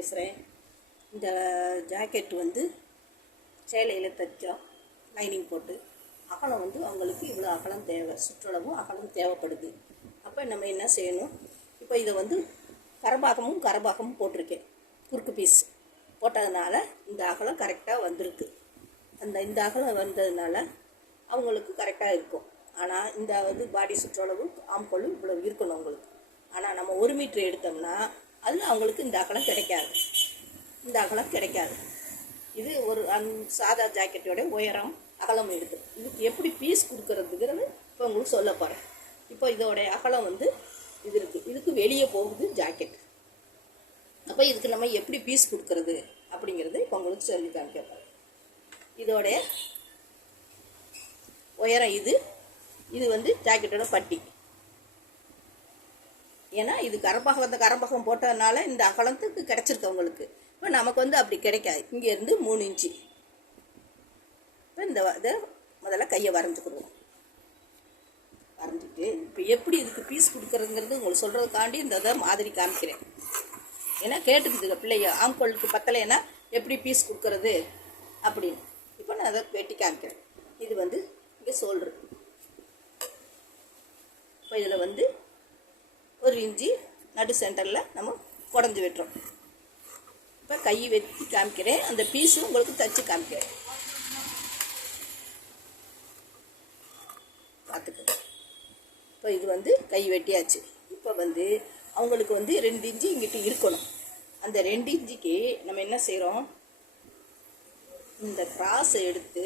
பேசுகிறேன். இந்த ஜாக்கெட் வந்து சேலையில் தைச்சோம், லைனிங் போட்டு. அகலம் வந்து அவங்களுக்கு இவ்வளோ அகலம் தேவை, சுற்றளவும் அகலம் தேவைப்படுது. அப்போ நம்ம என்ன செய்யணும், இப்போ இதை வந்து கரபாகமும் போட்டிருக்கேன். குறுக்கு பீஸ் போட்டதுனால இந்த அகலம் கரெக்டாக வந்திருக்கு. இந்த அகலம் வந்ததுனால அவங்களுக்கு கரெக்டாக இருக்கும். ஆனால் இந்த வந்து பாடி சுற்றளவு ஆம்கோல் இவ்வளோ இருக்கணும் அவங்களுக்கு. ஆனால் நம்ம 1 மீட்ரு எடுத்தோம்னா அதில் அவங்களுக்கு இந்த அகலம் கிடைக்காது. இது ஒரு சாதா ஜாக்கெட்டோட உயரம் அகலம் இருக்குது. இதுக்கு எப்படி பீஸ் கொடுக்கறதுங்கிறது இப்போ உங்களுக்கு சொல்ல போகிறேன். இப்போ இதோடைய அகலம் வந்து இது இருக்குது. இதுக்கு வெளியே போகுது ஜாக்கெட். அப்போ இதுக்கு நம்ம எப்படி பீஸ் கொடுக்கறது அப்படிங்கிறது இப்போ உங்களுக்கு சொல்லி காமிக்க போகிறேன். இதோடைய உயரம் இது வந்து ஜாக்கெட்டோட பட்டி. ஏன்னா இது கரம்பகம் போட்டதுனால இந்த அகலத்துக்கு கிடச்சிருக்கு அவங்களுக்கு. இப்போ நமக்கு வந்து அப்படி கிடைக்காது. இங்கேருந்து 3 இன்ச்சு. இப்போ இதை முதல்ல கையை வரைஞ்சிக்கிடுவோம். வரைஞ்சிட்டு இப்போ எப்படி இதுக்கு பீஸ் கொடுக்குறதுங்கிறது உங்களுக்கு சொல்கிறதுக்காண்டி இதை மாதிரி காமிக்கிறேன். ஏன்னா கேட்டுக்குதுங்க பிள்ளைங்க, ஆம்கோலுக்கு பத்தலைன்னா எப்படி பீஸ் கொடுக்கறது அப்படின்னு. இப்போ நான் அதை வெட்டி காமிக்கிறேன். இது வந்து இங்கே ஷோல்ட்ரு. இப்போ இதில் வந்து 1 இன்ச்சு நடு சென்டரில் நம்ம குடஞ்சி வெட்டுறோம். இப்போ கை வெட்டி காமிக்கிறேன். அந்த பீஸும் உங்களுக்கு தச்சு காமிக்கிறேன், பார்த்துக்க. இப்போ இது வந்து கை வெட்டியாச்சு. இப்போ வந்து அவங்களுக்கு வந்து 2 இன்ச்சு இங்கிட்ட இருக்கணும். அந்த 2 இன்ச்சுக்கு நம்ம என்ன செய்கிறோம், இந்த கிராஸை எடுத்து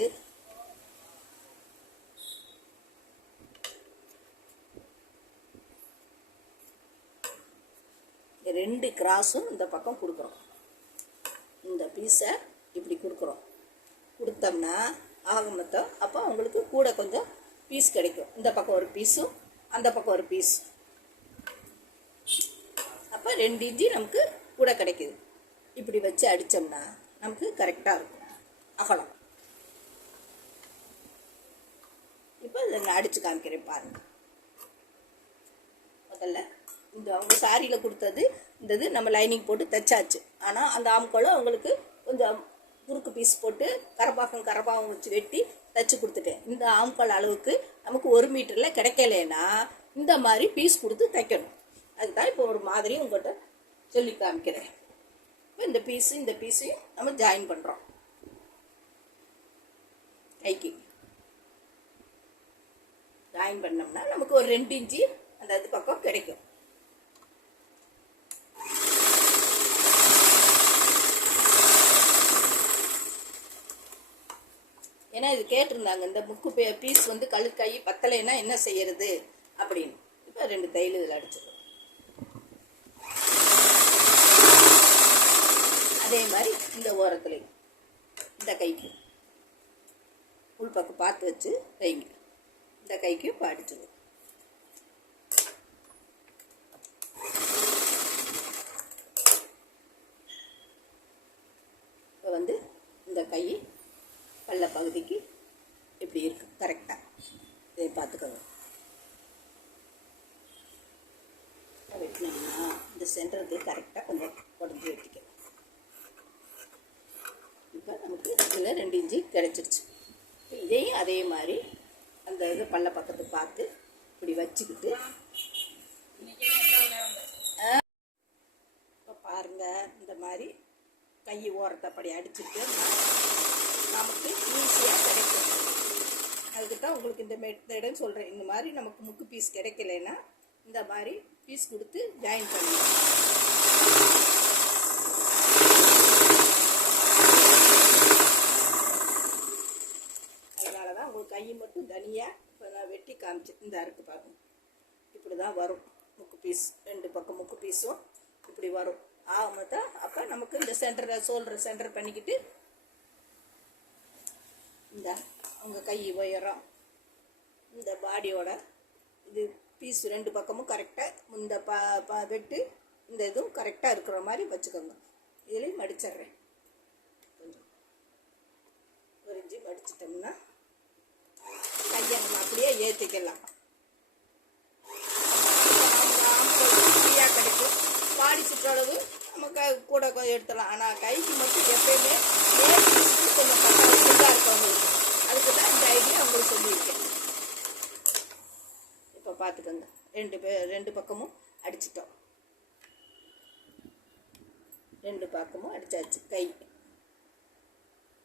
ரெண்டு கிராஸும் இந்த பக்கம் கொடுக்குறோம். இந்த பீஸை இப்படி கொடுத்தோம்னா ஆக மொத்தம் அப்போ அவங்களுக்கு கூட கொஞ்சம் பீஸ் கிடைக்கும். இந்த பக்கம் ஒரு பீஸும் அந்த பக்கம் ஒரு பீஸ். அப்போ 2 இன்ச்சு நமக்கு கூட கிடைக்குது. இப்படி வச்சு அடித்தோம்னா நமக்கு கரெக்டாக இருக்கும் அகலம். இப்போ இதை நான் அடித்து காமிக்கிறேன் பாருங்கள். முதல்ல இந்த அவங்க சாரியில் கொடுத்தது இந்த இது நம்ம லைனிங் போட்டு தைச்சாச்சு. ஆனால் அந்த ஆம்கோலை அவங்களுக்கு கொஞ்சம் குறுக்கு பீஸ் போட்டு கரபாகம் வச்சு வெட்டி தைச்சி கொடுத்துட்டேன். இந்த ஆம்கோல் அளவுக்கு நமக்கு 1 மீட்டரில் கிடைக்கலன்னா இந்த மாதிரி பீஸ் கொடுத்து தைக்கணும். அதுதான் இப்போ ஒரு மாதிரி உங்கள்கிட்ட சொல்லி காமிக்கிறேன். இப்போ இந்த பீஸையும் நம்ம ஜாயின் பண்ணுறோம். கைக்கு ஜாயின் பண்ணோம்னா நமக்கு ஒரு 2 இன்ச்சு அந்த இது பக்கம் கிடைக்கும். ஏன்னா இது கேட்டிருந்தாங்க, இந்த முக்கு பீஸ் வந்து கை பத்தலைன்னா என்ன செய்யறது அப்படின்னு. இப்போ 2 தையல் இதில் அடிச்சிடும். அதே மாதிரி இந்த ஓரத்துலையும் இந்த கைக்கு உள்பக்கம் பார்த்து வச்சு தைங்க. இந்த கைக்கு இப்போ அடிச்சிடும். இப்போ வந்து இந்த கை பல்ல பகுதிக்கு இப்படி இருக்கு கரெக்டாக. இதை பார்த்துக்கோங்க. வெட்டினோம்னா இந்த சென்டருக்கு கரெக்டாக கொஞ்சம் உடஞ்சி வெட்டிக்கணும். இப்போ நமக்கு இதில் 2 இன்ச்சு கிடச்சிருச்சு. இதையும் அதே மாதிரி அந்த இது பல்ல பக்கத்தை பார்த்து இப்படி வச்சுக்கிட்டு இப்போ பாருங்கள், இந்த மாதிரி கை ஓரத்தை அப்படி அடிச்சுட்டு நமக்கு ஈஸியாக கிடைக்கும். அதுக்கு தான் உங்களுக்கு இந்த மெத்தடுன்னு சொல்கிறேன். இந்த மாதிரி நமக்கு முக்கு பீஸ் கிடைக்கலன்னா இந்த மாதிரி பீஸ் கொடுத்து ஜாயின் பண்ணுவோம். அதனால தான் உங்களுக்கு கை மட்டும் தனியாக இப்போ நான் வெட்டி காமிச்சு இந்த அறுக்கு பார்க்கணும். இப்படி தான் வரும் முக்கு பீஸ். 2 பக்கம் முக்கு பீஸும் இப்படி வரும். ஆகமத்தான் அப்போ நமக்கு இந்த ஷோல்டர் சென்டர் பண்ணிக்கிட்டு இந்த அவங்க கை உயரம் இந்த பாடியோட இது பீஸ் 2 பக்கமும் கரெக்டாக இந்த வெட்டு இந்த இதுவும் கரெக்டாக இருக்கிற மாதிரி வச்சுக்கோங்க. இதுலேயும் மடிச்சிட்றேன். கொஞ்சம் 1 இன்ச்சு மடிச்சிட்டோம்னா கையை நம்ம அப்படியே ஏற்றிக்கலாம். ஃப்ரீயாக கிடைக்கும். பாடி சுற்றளவு நமக்கு கூட கொஞ்சம் எடுத்துடலாம். ஆனால் கைக்கு மட்டும் எப்பயுமே மேல் பீஸுக்கு கொஞ்சம் பக்கம் குண்டாக இருக்கவங்களுக்கு அதுக்கு தான் இந்த ஐடியா உங்களுக்கு சொல்லியிருக்கேன். இப்போ பார்த்துக்கோங்க, ரெண்டு பக்கமும் அடிச்சிட்டோம். ரெண்டு பக்கமும் அடித்தாச்சு. கை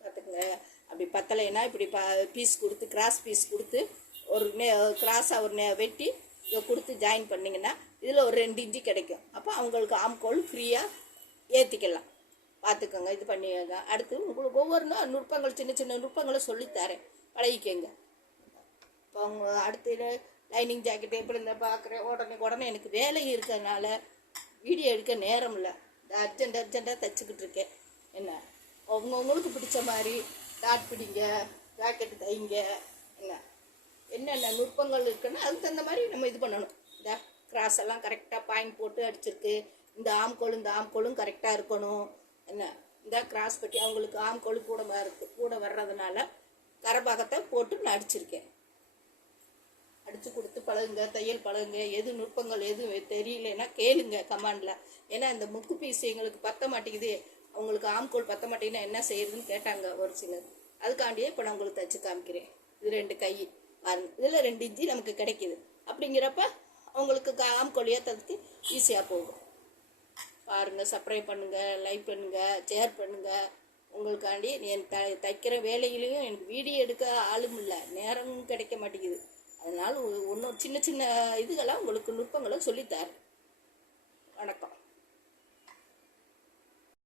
பார்த்துக்குங்க. அப்படி பத்தலைன்னா இப்படி பீஸ் கொடுத்து கிராஸ் பீஸ் கொடுத்து ஒரு கிராஸாக ஒரு வெட்டி இதை கொடுத்து ஜாயின் பண்ணிங்கன்னா இதில் ஒரு 2 இன்ச்சு கிடைக்கும். அப்போ அவங்களுக்கு ஆம்கோல் ஃப்ரீயாக ஏற்றிக்கலாம். பார்த்துக்கோங்க, இது பண்ணிங்க. அடுத்து உங்களுக்கு ஒவ்வொரு நுட்பங்கள் சின்ன சின்ன நுட்பங்களை சொல்லித்தரேன், பழகிக்கங்க. இப்போ அவங்க அடுத்து லைனிங் ஜாக்கெட்டு எப்படி இந்த பார்க்குறேன். உடனே எனக்கு வேலை இருக்கிறதுனால வீடியோ எடுக்க நேரம் இல்லை. அர்ஜென்ட்டாக தைச்சிக்கிட்டு இருக்கேன். என்ன உங்களுக்கு பிடிச்ச மாதிரி டாட் பிடிங்க, ஜாக்கெட்டு தைங்க. என்னென்ன நுட்பங்கள் இருக்குன்னா அதுக்கு தகுந்த மாதிரி நம்ம இது பண்ணணும். இந்த கிராஸ் எல்லாம் கரெக்டாக பாயிண்ட் போட்டு அடிச்சிருக்கு. இந்த ஆம்கோலும் கரெக்டாக இருக்கணும். இந்த கிராஸ் பட்டி அவங்களுக்கு ஆம்கோல் கூட வர்றதுனால கரபாகத்தை போட்டு நான் அடிச்சிருக்கேன். அடித்து கொடுத்து பழகுங்க, தையல் பழகுங்க. எது நுட்பங்கள் எதுவும் தெரியலன்னா கேளுங்க கமாண்டில். ஏன்னா இந்த முக்கு பீஸ் எங்களுக்கு பத்த மாட்டேங்குது, அவங்களுக்கு ஆம்கோல் பத்த மாட்டேங்குதுன்னா என்ன செய்யுதுன்னு கேட்டாங்க ஒரு சிலர். அதுக்காண்டியே இப்போ நான் உங்களுக்கு தைச்சு காமிக்கிறேன். இது 2 கை பாருங்க, இதில் 2 இன்ச்சு நமக்கு கிடைக்கிது. அப்படிங்கிறப்ப அவங்களுக்கு ஆம்கோல் ஏற்றதுக்கு ஈஸியாக போகும். பாருங்கள், சப்ஸ்கிரைப் பண்ணுங்கள், லைக் பண்ணுங்கள், ஷேர் பண்ணுங்கள். உங்களுக்காண்டி என் தைக்கிற வேலையிலையும் எனக்கு வீடியோ எடுக்க ஆளும் இல்லை, நேரமும் கிடைக்க மாட்டேங்குது. அதனால் சின்ன சின்ன இதுகளாக உங்களுக்கு நுட்பங்களை சொல்லித்தரேன். வணக்கம்.